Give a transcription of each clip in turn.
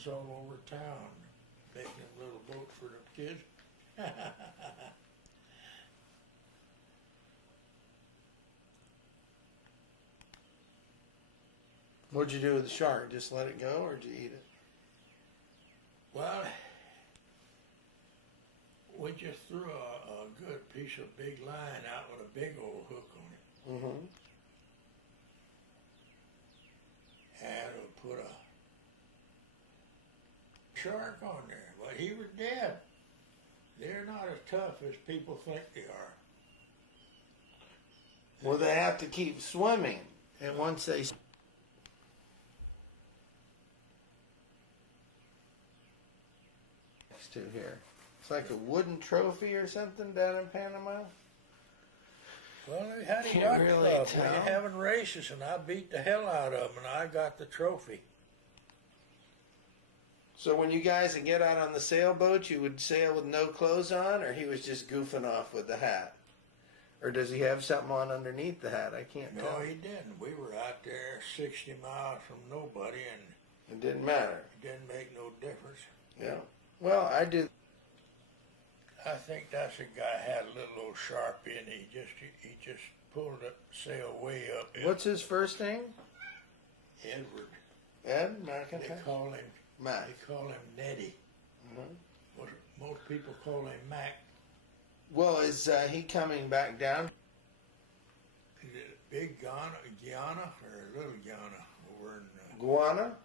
signs all over town, making a little boat for the kids. What'd you do with the shark? Just let it go, or did you eat it? Well, we just threw a good piece of big line out with a big old hook on it. Mm-hmm. And we put a shark on there, but he was dead. They're not as tough as people think they are. Well, they have to keep swimming, and once they next to here, it's like a wooden trophy or something down in Panama. Well, they had a Can't yacht really club. tell. We were having races, and I beat the hell out of them, and I got the trophy. So when you guys would get out on the sailboat, you would sail with no clothes on, or he was just goofing off with the hat? Or does he have something on underneath the hat? I can't No, tell. he didn't. We were out there 60 miles from nobody, and It didn't matter. it didn't make no difference. Yeah. Well, I did. I think that's a guy had a little old Sharpie, and he just pulled the sail way up. What's his first name? Edward? Ed They McIntyre? call him. Mac. They call him Nettie. Mhm. Most people call him Mac. Well, is he coming back down? Is it big Guyana or little Guyana over in Guana?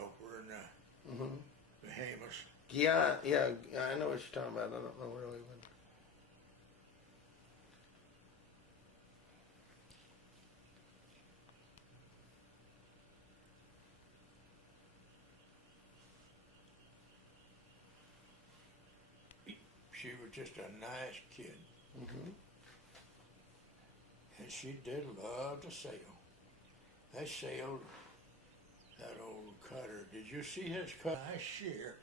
over in Mm-hmm. Bahamas? Yeah, I know what you're talking about. I don't know where he went. She was just a nice kid, Mm-hmm. and she did love to sail. They sailed that old cutter. Did you see his cutter? Nice sheer.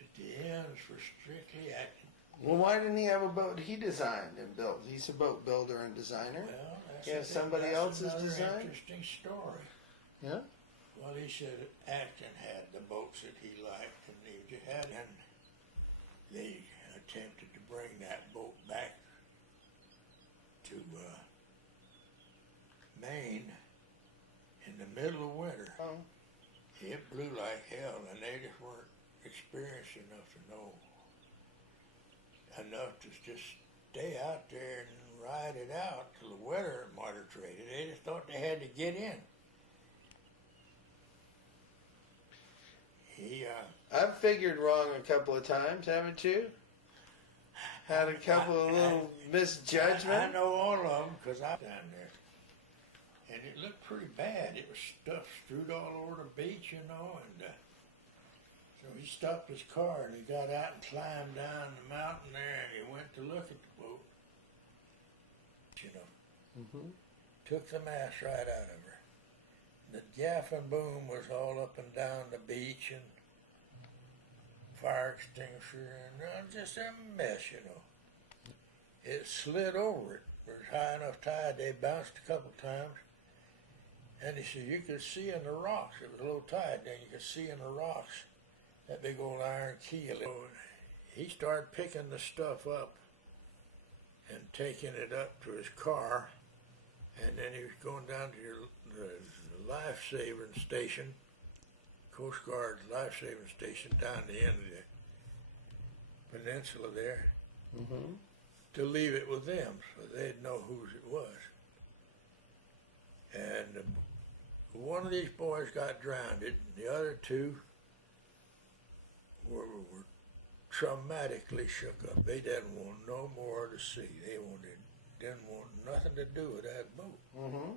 At the ends were strictly acting. Well, why didn't he have a boat he designed and built? He's a boat builder and designer. Well, that's Yeah, somebody that's else's another design? Interesting story. Yeah. Well, he said Acton had the boats that he liked, and he had, and they attempted to bring that boat back to Maine in the middle of winter. Oh. It blew like hell, and they just weren't experienced enough to know enough to just stay out there and ride it out till the weather moderated. They just thought they had to get in. He, I've figured wrong a couple of times, haven't you? Had a couple of little misjudgments. I know all of them because I was down there, and it looked pretty bad. It was stuff strewed all over the beach, and so he stopped his car and he got out and climbed down the mountain there, and he went to look at the boat. Mm-hmm. Took the mast right out of her. The gaff and boom was all up and down the beach, and fire extinguisher, and just a mess, It slid over it. There was high enough tide, they bounced a couple times. And he said, you could see in the rocks, it was low tide then, you could see in the rocks, that big old iron keel. He started picking the stuff up and taking it up to his car, and then he was going down to the life-saving station, Coast Guard life-saving station down the end of the peninsula there, Mm-hmm. to leave it with them so they'd know whose it was. And one of these boys got drowned, and the other two were traumatically shook up. They didn't want no more to see. They didn't want nothing to do with that boat. Mm-hmm.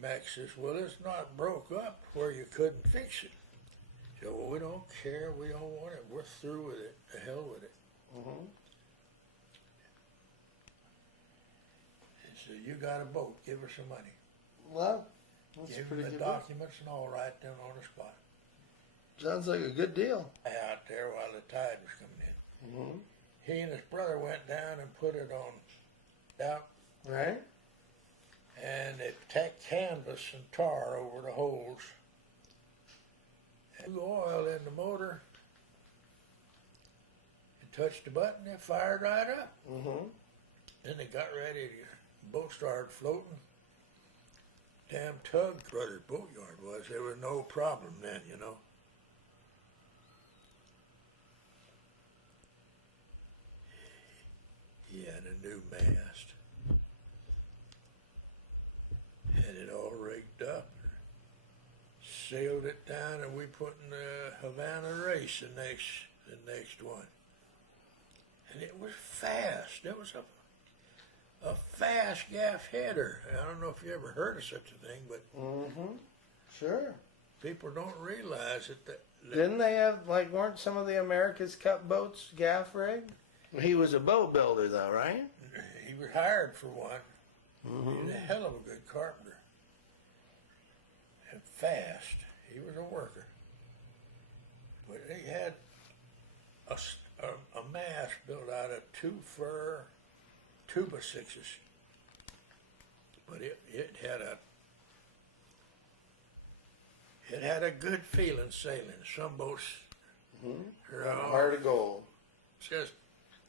Max says, well, it's not broke up where you couldn't fix it. So, well, we don't care. We don't want it. We're through with it. The hell with it. Mm-hmm. And so you got a boat. Give her some money. Well, that's Give pretty him the good. documents and all right down on the spot. Sounds like a good deal. Out there while the tide was coming in. Mm-hmm. He and his brother went down and put it on down, Right? and they tacked canvas and tar over the holes oil in the motor. It touched the button, it fired right up. Mm-hmm. Then they got ready, the boat started floating. Damn tug, Brothers Boatyard was. There was no problem then, you know. He had a new mast. Had it all rigged up. Sailed it down, and we put in the Havana race the next one. And it was fast. It was a fast gaff header. I don't know if you ever heard of such a thing, but Mm-hmm. Sure. people don't realize that Didn't they have, like, weren't some of the America's Cup boats gaff rigged? He was a boat builder, though, right? he was hired for one. Mm-hmm. He was a hell of a good carpenter. And fast. He was a worker. But he had a mast built out of 2 fur 2x6s. But it had a good feeling sailing. Some boats are Heart of gold. just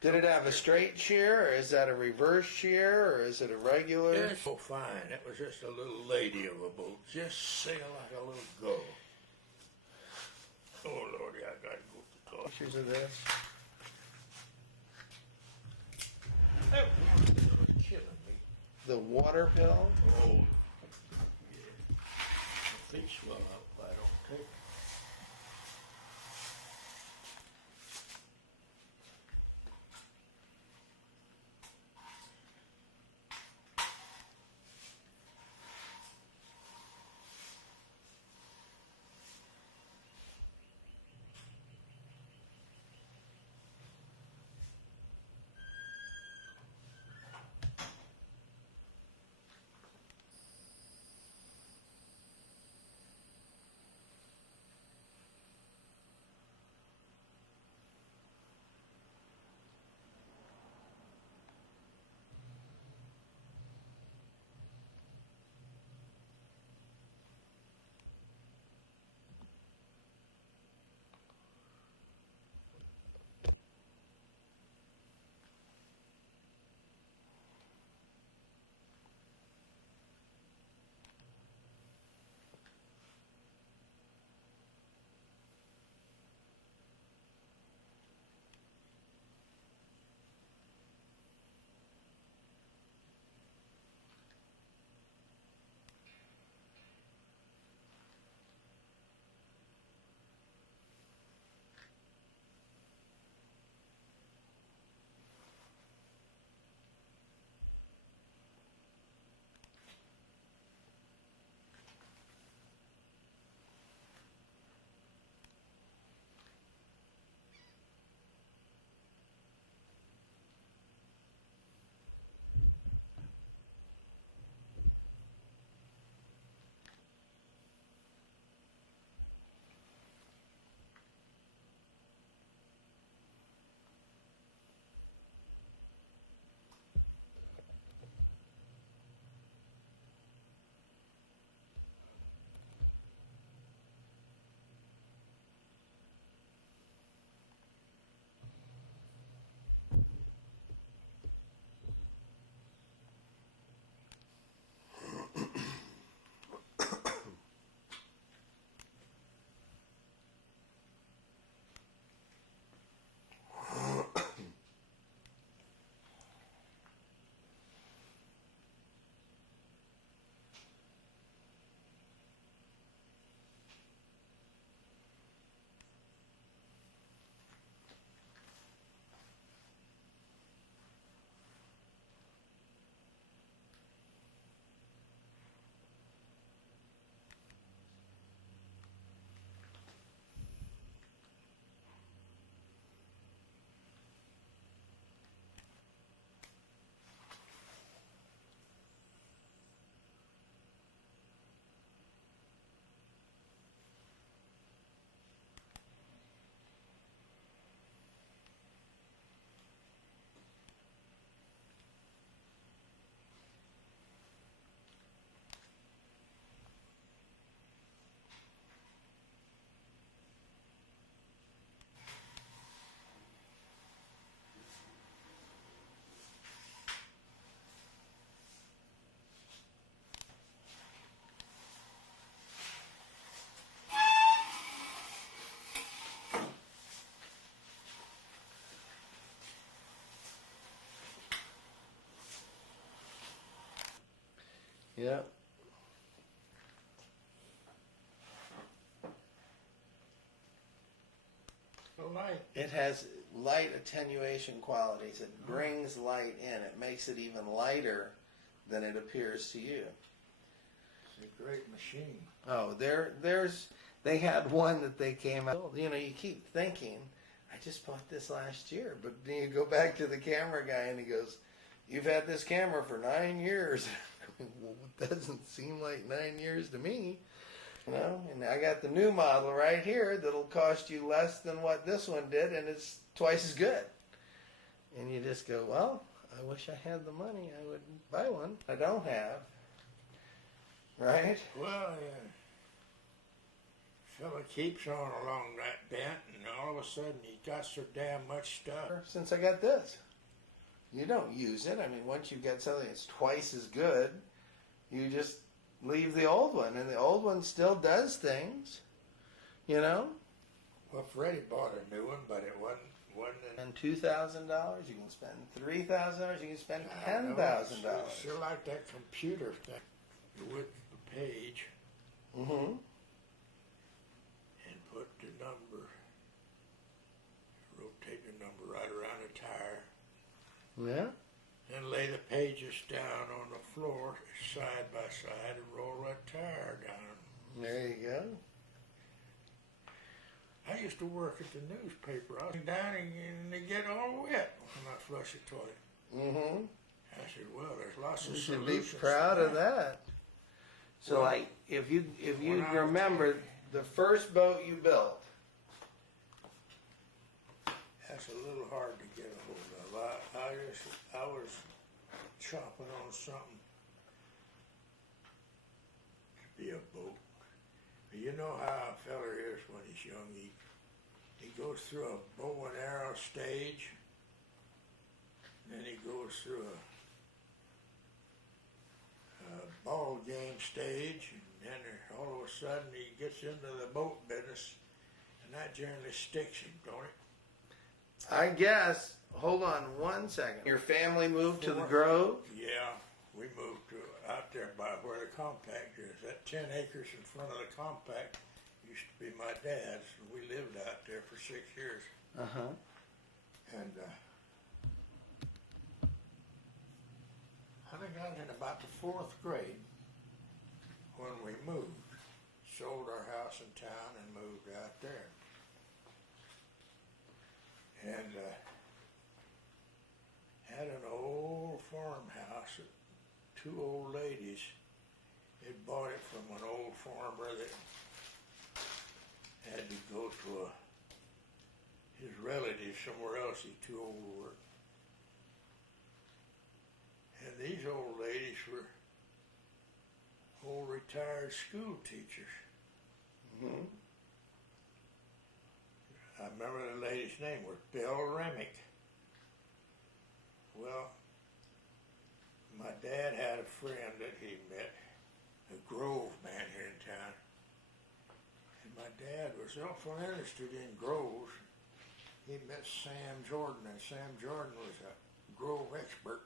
Did it have a straight shear, or is that a reverse shear, or is it a regular? it's so fine. It was just a little lady of a boat. Just sail like a little gull. Oh Lordy, I gotta go to the car. Pictures of this. That was killing me. The water pill. Oh, yeah. My feet swell up if I don't take it. Yeah. Light. It has light attenuation qualities. It brings light in. It makes it even lighter than it appears to you. It's a great machine. Oh, they had one that they came out. You know, you keep thinking, I just bought this last year, but then you go back to the camera guy and he goes, "You've had this camera for 9 years." Well, it doesn't seem like 9 years to me. You know, and I got the new model right here that'll cost you less than what this one did, and it's twice as good. And you just go, well, I wish I had the money. I would buy one. I don't have. Right? Well, fella keeps on along that bent, and all of a sudden he got so damn much stuff. Since I got this, you don't use it. I mean, once you've got something that's twice as good, you just leave the old one, and the old one still does things, you know. Well, Freddie bought a new one, but it wasn't. And $2,000, you can spend $3,000, you can spend $10,000. It's sure like that computer thing. You width the page Mm-hmm. and put the number, rotate the number right around the tire. Yeah. Then lay the pages down on the floor side by side and roll that tire down. There you go. I used to work at the newspaper. I was down and they get all wet when I flush the toilet. Mm-hmm. I said, well, there's lots of You should solutions. be proud to of that. So, Well, like, if you when I was remember the first boat you built, That's a little hard to get a hold of. I was chopping on something to be a boat. But you know how a feller is when he's young. He goes through a bow and arrow stage, then he goes through a ball game stage, and then all of a sudden he gets into the boat business, and that generally sticks him, don't it? I guess, hold on one second. Your family moved to the Grove? Yeah, we moved to out there by where the compact is. That 10 acres in front of the compact used to be my dad's. We lived out there for 6 years. Uh-huh. And I think I was in about the 4th grade when we moved. Sold our house in town and moved out there. And had an old farmhouse. 2 old ladies had bought it from an old farmer that had to go to his relatives somewhere else. He's too old to work. And these old ladies were old retired school teachers. Mm-hmm. I remember the lady's name was Bill Remick. Well, my dad had a friend that he met, a Grove man here in town. And my dad was awful interested in groves. He met Sam Jordan, and Sam Jordan was a grove expert.